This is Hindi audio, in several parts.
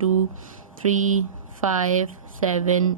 2, 3, 5, 7,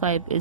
5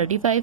35.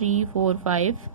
3 4 5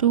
2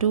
2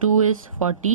2 is 40,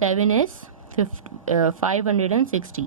7 is 560.